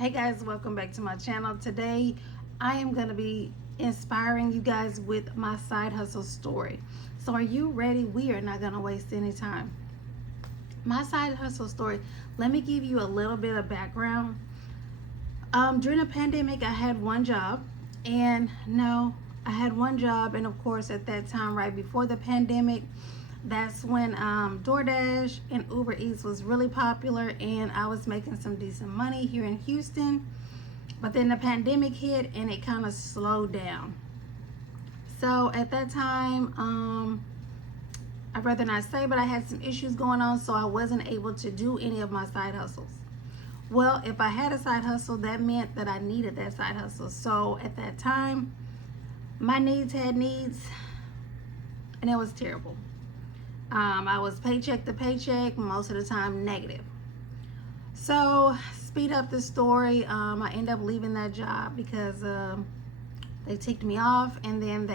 Hey guys, welcome back to my channel. Today I am going to be inspiring you guys with my side hustle story. So are you ready? We are not going to waste any time. My side hustle story, let me give you a little bit of background. During the pandemic, I had one job, and of course at that time, right before the pandemic, that's when DoorDash and Uber Eats was really popular, and I was making some decent money here in Houston. But then the pandemic hit and it kind of slowed down. So at that time, I'd rather not say, but I had some issues going on, so I wasn't able to do any of my side hustles. Well, if I had a side hustle, that meant that I needed that side hustle. So at that time, my needs had needs, and it was terrible. I was paycheck to paycheck, most of the time negative. So speed up the story, I ended up leaving that job because they ticked me off, and then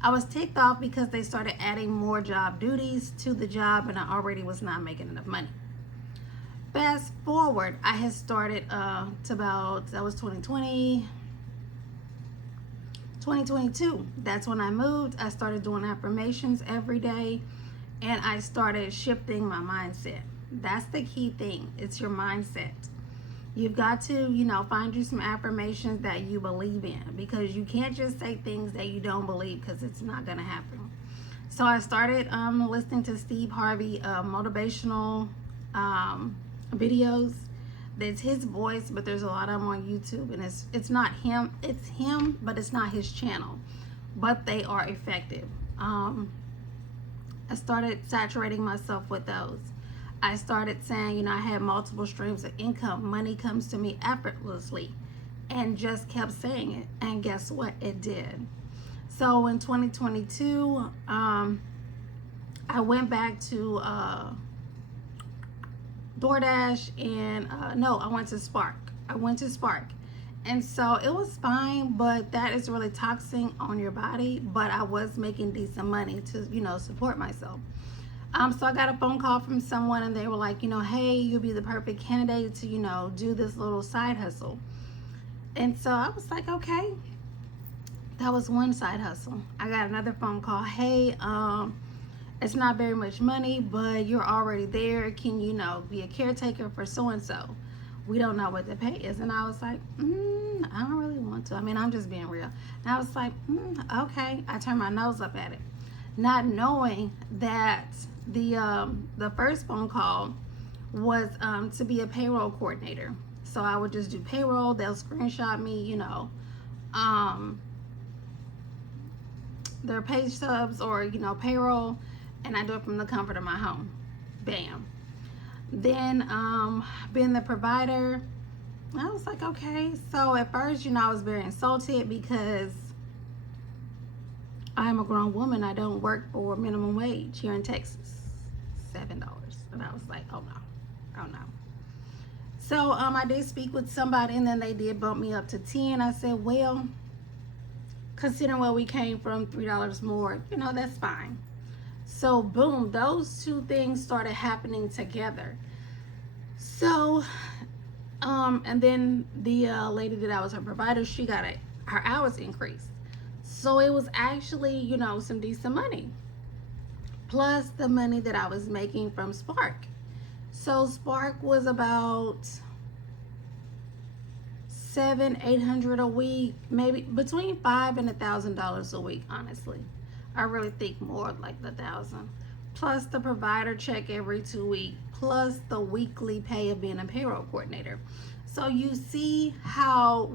I was ticked off because they started adding more job duties to the job, and I already was not making enough money. Fast forward, I had started that was 2020, 2022. That's when I moved. I started doing affirmations every day, and I started shifting my mindset. That's the key thing. It's your mindset. You've got to, find you some affirmations that you believe in, because you can't just say things that you don't believe, because it's not going to happen. So I started listening to Steve Harvey motivational videos. That's his voice, but there's a lot of them on YouTube, and it's not him. It's him, but it's not his channel. But they are effective. I started saturating myself with those. I started saying, I had multiple streams of income. Money comes to me effortlessly, and just kept saying it. And guess what? It did. So in 2022, I went back to DoorDash, and I went to Spark. And so it was fine, but that is really taxing on your body. But I was making decent money to, support myself. So I got a phone call from someone, and they were like, hey, you'll be the perfect candidate to, do this little side hustle. And so I was like, okay. That was one side hustle. I got another phone call. Hey, it's not very much money, but you're already there. Can you, be a caretaker for so-and-so? We don't know what the pay is. And I was like, I don't really want to. I mean, I'm just being real. And I was like, okay. I turned my nose up at it, not knowing that the first phone call was to be a payroll coordinator. So I would just do payroll. They'll screenshot me, their pay stubs or, payroll, and I do it from the comfort of my home. Bam. Then being the provider, I was like, okay. So at first, I was very insulted because I'm a grown woman. I don't work for minimum wage here in Texas, $7. And I was like, oh no. So I did speak with somebody, and then they did bump me up to 10. I said, well, considering where we came from, $3 more, that's fine. So boom, those two things started happening together. So and then the lady that I was her provider, she got her hours increased. So it was actually, some decent money, plus the money that I was making from Spark. So Spark was about $700-800 a week, maybe between $5,000 and $1,000 a week. Honestly, I really think more like the 1,000, plus the provider check every 2 weeks, plus the weekly pay of being a payroll coordinator. So you see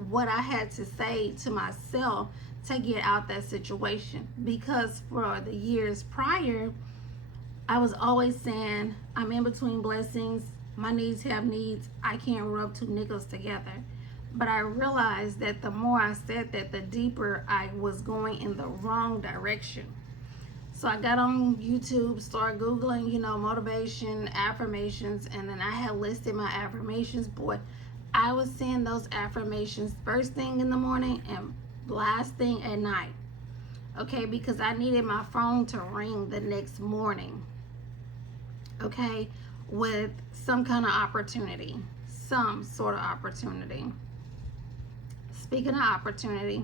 what I had to say to myself to get out that situation, because for the years prior, I was always saying, I'm in between blessings, my needs have needs, I can't rub two nickels together. But I realized that the more I said that, the deeper I was going in the wrong direction. So I got on YouTube, started Googling, motivation, affirmations, and then I had listed my affirmations. Boy, I was seeing those affirmations first thing in the morning and last thing at night. Okay, because I needed my phone to ring the next morning. Okay, with some kind of opportunity. some sort of opportunity. Speaking of opportunity,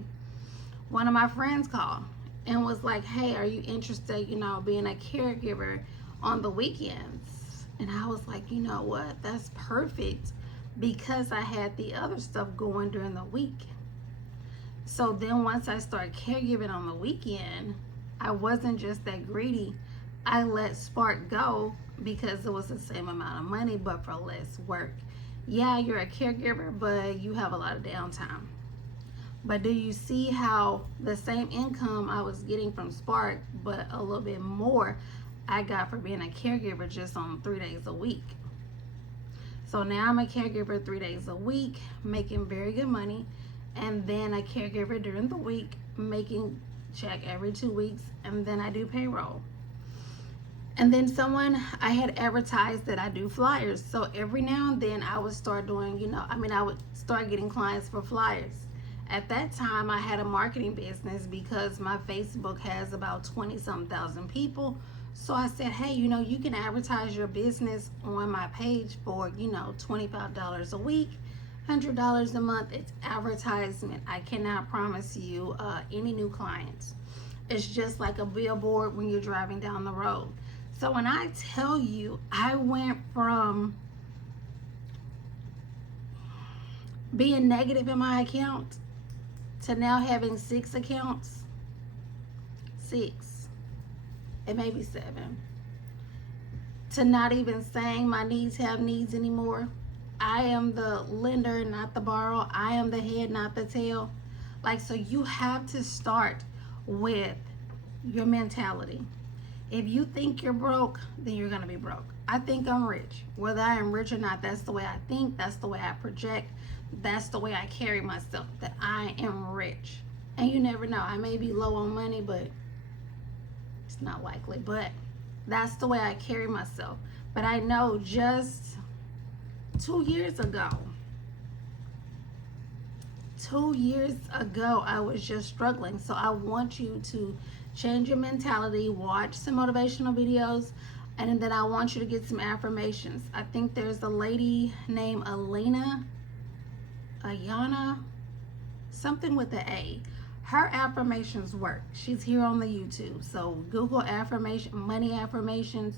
one of my friends called and was like, hey, are you interested, being a caregiver on the weekends? And I was like, you know what? That's perfect, because I had the other stuff going during the week. So then once I started caregiving on the weekend, I wasn't just that greedy. I let Spark go because it was the same amount of money, but for less work. Yeah, you're a caregiver, but you have a lot of downtime. But do you see how the same income I was getting from Spark, but a little bit more I got for being a caregiver just on 3 days a week? So now I'm a caregiver 3 days a week, making very good money, and then a caregiver during the week, making check every 2 weeks, and then I do payroll. And then I had advertised that I do flyers. So every now and then I would start doing, I would start getting clients for flyers. At that time, I had a marketing business because my Facebook has about 20-something thousand people. So I said, hey, you can advertise your business on my page for, $25 a week, $100 a month. It's advertisement. I cannot promise you any new clients. It's just like a billboard when you're driving down the road. So when I tell you, I went from being negative in my account to now having 6 accounts, 6, it may be 7, to not even saying my needs have needs anymore. I am the lender, not the borrower. I am the head, not the tail. So you have to start with your mentality. If you think you're broke, then you're going to be broke. I think I'm rich. Whether I am rich or not, that's the way I think. That's the way I project. That's the way I carry myself, that I am rich. And you never know. I may be low on money, but it's not likely. But that's the way I carry myself. But I know just 2 years ago, I was just struggling. So I want you to change your mentality, watch some motivational videos, and then I want you to get some affirmations. I think there's a lady named Ayana, something with the A. Her affirmations work. She's here on the YouTube. So Google money affirmations.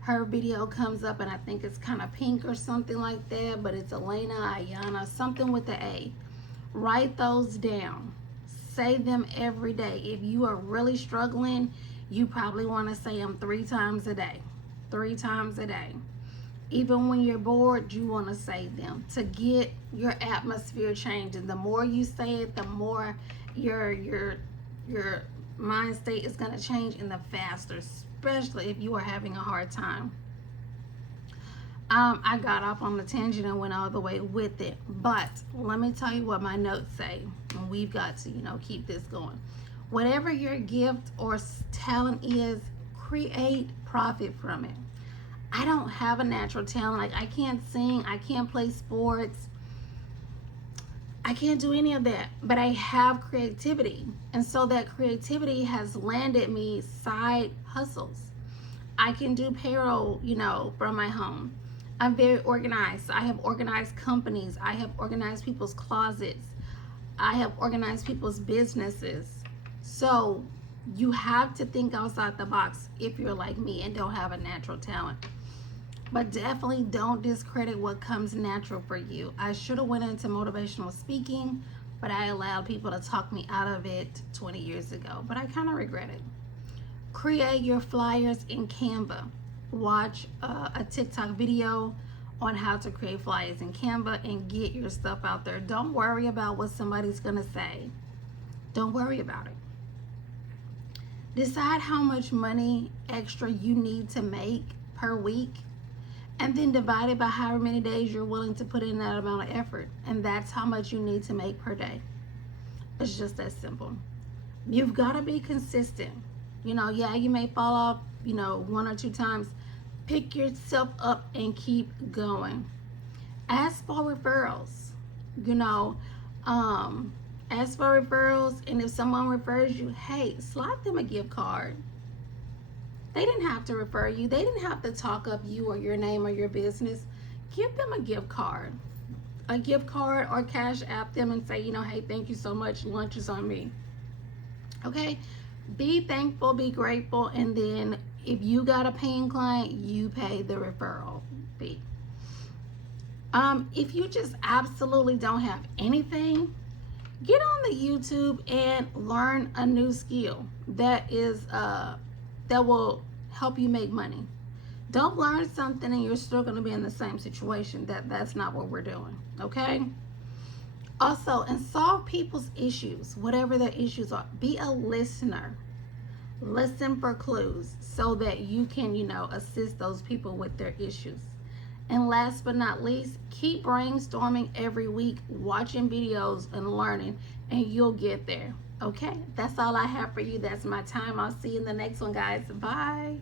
Her video comes up and I think it's kind of pink or something like that, but it's Ayana, something with the A. Write those down. Say them every day. If you are really struggling, you probably want to say them 3 times a day. 3 times a day. Even when you're bored, you want to say them to get your atmosphere changing. The more you say it, the more your mind state is going to change, and the faster, especially if you are having a hard time. I got off on the tangent and went all the way with it, but let me tell you what my notes say, and we've got to keep this going. Whatever your gift or talent is, create profit from it. I don't have a natural talent. I can't sing, I can't play sports, I can't do any of that, but I have creativity, and so that creativity has landed me side hustles. I can do payroll, from my home. I'm very organized. I have organized companies. I have organized people's closets. I have organized people's businesses. So you have to think outside the box if you're like me and don't have a natural talent. But definitely don't discredit what comes natural for you. I should have went into motivational speaking, but I allowed people to talk me out of it 20 years ago. But I kind of regret it. Create your flyers in Canva. Watch a TikTok video on how to create flyers in Canva and get your stuff out there. Don't worry about what somebody's going to say. Don't worry about it. Decide how much money extra you need to make per week, and then divide it by however many days you're willing to put in that amount of effort. And that's how much you need to make per day. It's just that simple. You've got to be consistent. Yeah, you may fall off, 1 or 2 times. Pick yourself up and keep going. Ask for referrals. Ask for referrals, and if someone refers you, hey, slide them a gift card. They didn't have to refer you. They didn't have to talk up you or your name or your business. Give them a gift card. a gift card or cash app them and say, you know, hey, thank you so much, lunch is on me. Okay, be thankful, be grateful, and then if you got a paying client, you pay the referral fee. If you just absolutely don't have anything, get on the YouTube and learn a new skill that will help you make money. Don't learn something and you're still going to be in the same situation. That's not what we're doing. Okay. Also, and solve people's issues, whatever their issues are. Be a listener. Listen for clues so that you can, you know, assist those people with their issues. And last but not least, keep brainstorming every week, watching videos and learning, and you'll get there. Okay, that's all I have for you. That's my time. I'll see you in the next one, guys. Bye.